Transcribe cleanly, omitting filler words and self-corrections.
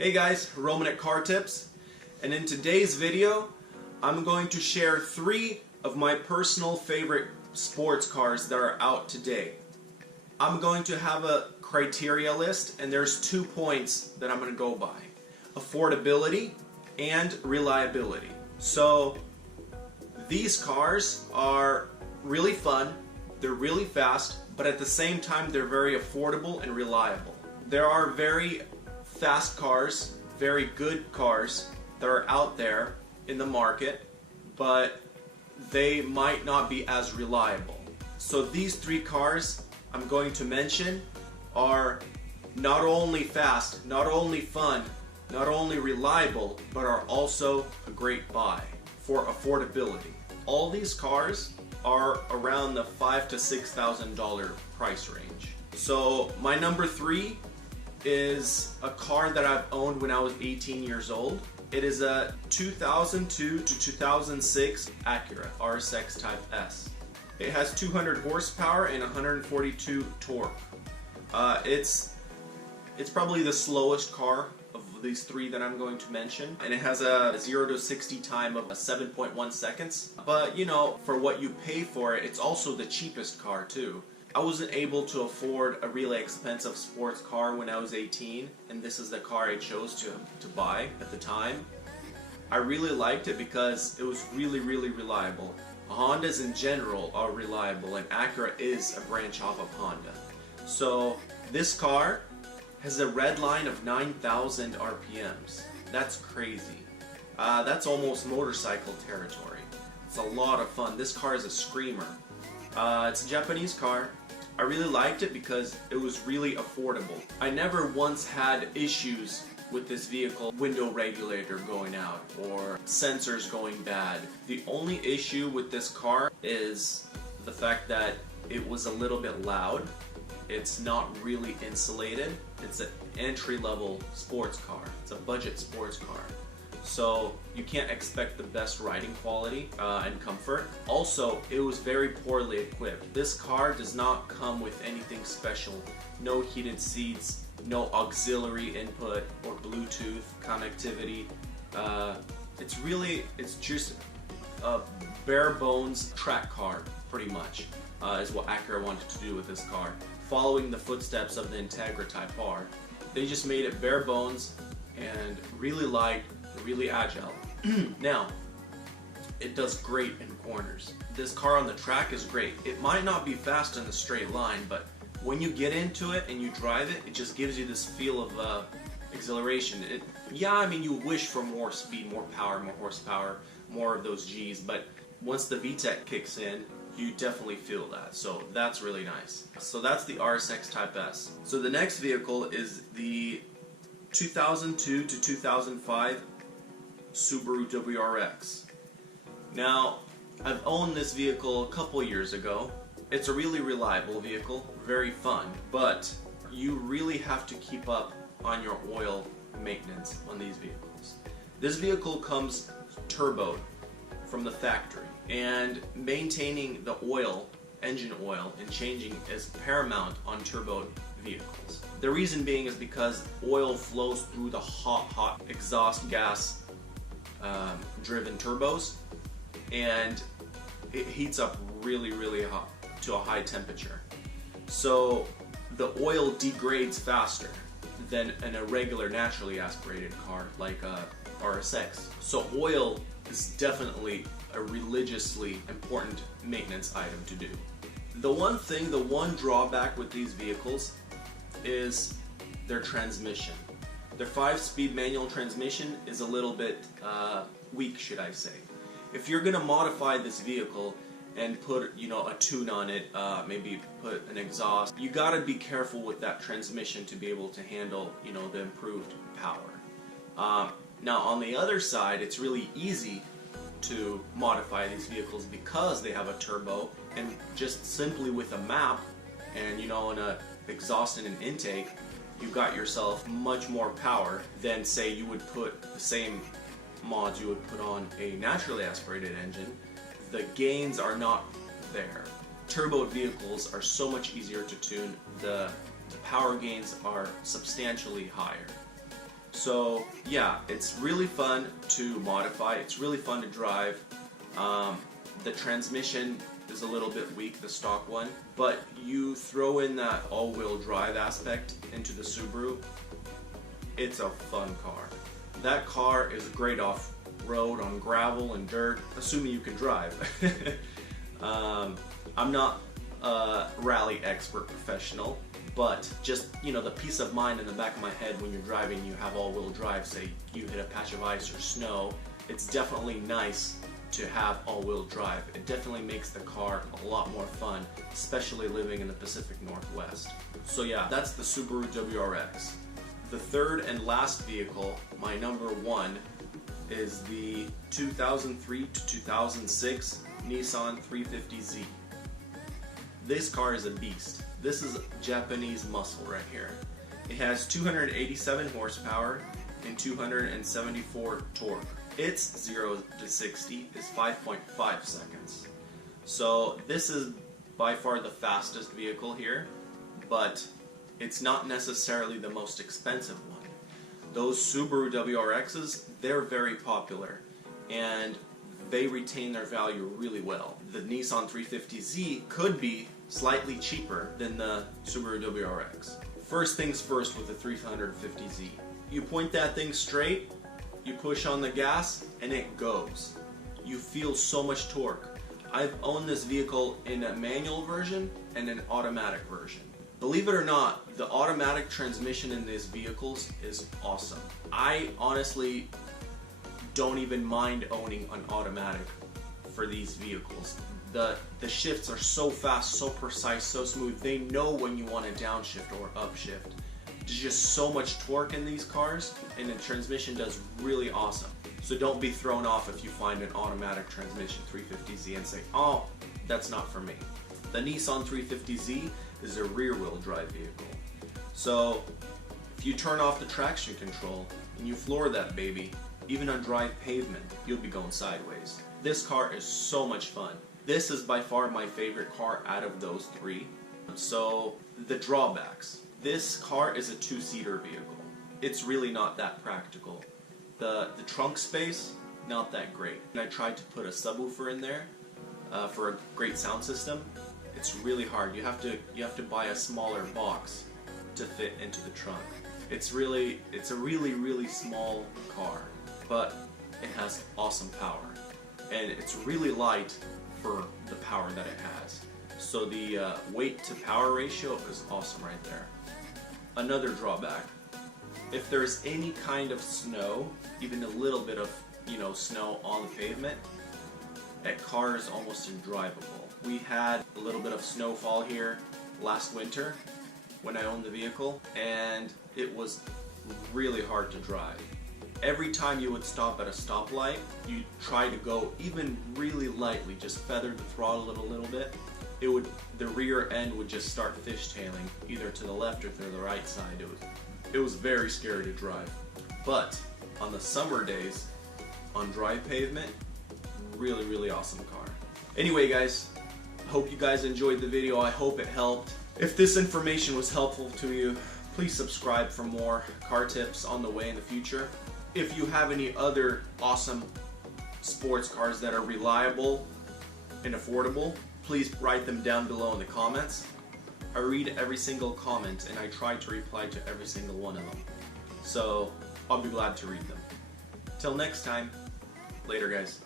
Hey guys, Roman at CarTips, and in today's video I'm going to share 3 of my personal favorite sports cars that are out today. I'm going to have a criteria list, and there's 2 points that I'm going to go by: affordability and reliability. So these cars are really fun, they're really fast, but at the same time they're very affordable and reliable. There are very fast cars, very good cars that are out there in the market, but they might not be as reliable. So these 3 cars I'm going to mention are not only fast, not only fun, not only reliable, but are also a great buy for affordability. All these cars are around the $5,000 to $6,000 price range. So my number 3 is a car that I've owned when I was 18 years old. It is a 2002 to 2006 Acura RSX Type S. It has 200 horsepower and 142 torque. It's probably the slowest car of these 3 that I'm going to mention, and it has a 0 to 60 time of 7.1 seconds. But you know, for what you pay for it, it's also the cheapest car too. I wasn't able to afford a really expensive sports car when I was 18, and this is the car I chose to buy at the time. I really liked it because it was really reliable. Hondas in general are reliable, and Acura is a branch off of Honda. So this car has a red line of 9,000 RPMs. That's crazy. That's almost motorcycle territory. It's a lot of fun. This car is a screamer. It's a Japanese car. I really liked it because it was really affordable. I never once had issues with this vehicle, window regulator going out or sensors going bad. The only issue with this car is the fact that it was a little bit loud. It's not really insulated. It's an entry-level sports car. It's a budget sports car. So you can't expect the best riding quality and comfort. Also, it was very poorly equipped. This car does not come with anything special. No heated seats, no auxiliary input or Bluetooth connectivity. It's just a bare bones track car, pretty much, is what Acura wanted to do with this car. Following the footsteps of the Integra Type R. They just made it bare bones and really light, really agile. Now, it does great in corners. This car on the track is great. It might not be fast in a straight line, but when you get into it and you drive it, it just gives you this feel of exhilaration. I mean, you wish for more speed, more power, more horsepower, more of those G's, but once the VTEC kicks in, you definitely feel that. So that's really nice. So that's the RSX Type S. So the next vehicle is the 2002 to 2005 Subaru WRX. Now, I've owned this vehicle a couple years ago. It's a really reliable vehicle, very fun, but you really have to keep up on your oil maintenance on these vehicles. This vehicle comes turboed from the factory, and maintaining the oil, engine oil, and changing is paramount on turboed vehicles. The reason being is because oil flows through the hot exhaust gas driven turbos, and it heats up really hot to a high temperature. So the oil degrades faster than in a regular naturally aspirated car like a RSX. So oil is definitely a religiously important maintenance item to do. The one drawback with these vehicles is their transmission. Their 5-speed manual transmission is a little bit weak, should I say. If you're gonna modify this vehicle and put, a tune on it, maybe put an exhaust, you gotta be careful with that transmission to be able to handle, the improved power. Now on the other side, it's really easy to modify these vehicles because they have a turbo, and just simply with a map and an exhaust and an intake, you got yourself much more power than, say, you would put the same mods you would put on a naturally aspirated engine. The gains are not there. Turbo vehicles are so much easier to tune. The power gains are substantially higher. So yeah, it's really fun to modify, it's really fun to drive. The transmission is a little bit weak, the stock one, but you throw in that all-wheel drive aspect into the Subaru, it's a fun car. That car is great off-road on gravel and dirt, assuming you can drive. I'm not a rally expert professional, but just, you know, the peace of mind in the back of my head when you're driving, you have all-wheel drive, say you hit a patch of ice or snow, it's definitely nice to have all-wheel drive. It definitely makes the car a lot more fun, especially living in the Pacific Northwest. So yeah, that's the Subaru WRX. The third and last vehicle, my number one, is the 2003 to 2006 Nissan 350Z. This car is a beast. This is Japanese muscle right here. It has 287 horsepower and 274 torque. Its 0 to 60 is 5.5 seconds. So this is by far the fastest vehicle here, but it's not necessarily the most expensive one. Those Subaru WRXs, they're very popular and they retain their value really well. The Nissan 350Z could be slightly cheaper than the Subaru WRX. First things first with the 350Z. You point that thing straight, you push on the gas, and it goes. You feel so much torque. I've owned this vehicle in a manual version and an automatic version. Believe it or not, the automatic transmission in these vehicles is awesome. I honestly don't even mind owning an automatic for these vehicles. The shifts are so fast, so precise, so smooth. They know when you want to downshift or upshift. There's just so much torque in these cars, and the transmission does really awesome. So don't be thrown off if you find an automatic transmission 350Z and say, oh, that's not for me. The Nissan 350Z is a rear-wheel drive vehicle. So if you turn off the traction control and you floor that baby, even on dry pavement, you'll be going sideways. This car is so much fun. This is by far my favorite car out of those three. So the drawbacks. This car is a two-seater vehicle. It's really not that practical. The trunk space, not that great. And I tried to put a subwoofer in there for a great sound system. It's really hard. You have to buy a smaller box to fit into the trunk. It's a really small car, but it has awesome power. And it's really light for the power that it has. So the weight to power ratio is awesome right there. Another drawback, if there's any kind of snow, even a little bit of snow on the pavement, that car is almost undrivable. We had a little bit of snowfall here last winter when I owned the vehicle, and it was really hard to drive. Every time you would stop at a stoplight, you try to go even really lightly, just feather the throttle a little bit. The rear end would just start fishtailing either to the left or to the right side. It was very scary to drive. But on the summer days, on dry pavement, really awesome car. Anyway guys, I hope you guys enjoyed the video. I hope it helped. If this information was helpful to you, please subscribe for more car tips on the way in the future. If you have any other awesome sports cars that are reliable and affordable, please write them down below in the comments. I read every single comment and I try to reply to every single one of them. So I'll be glad to read them. Till next time, later guys.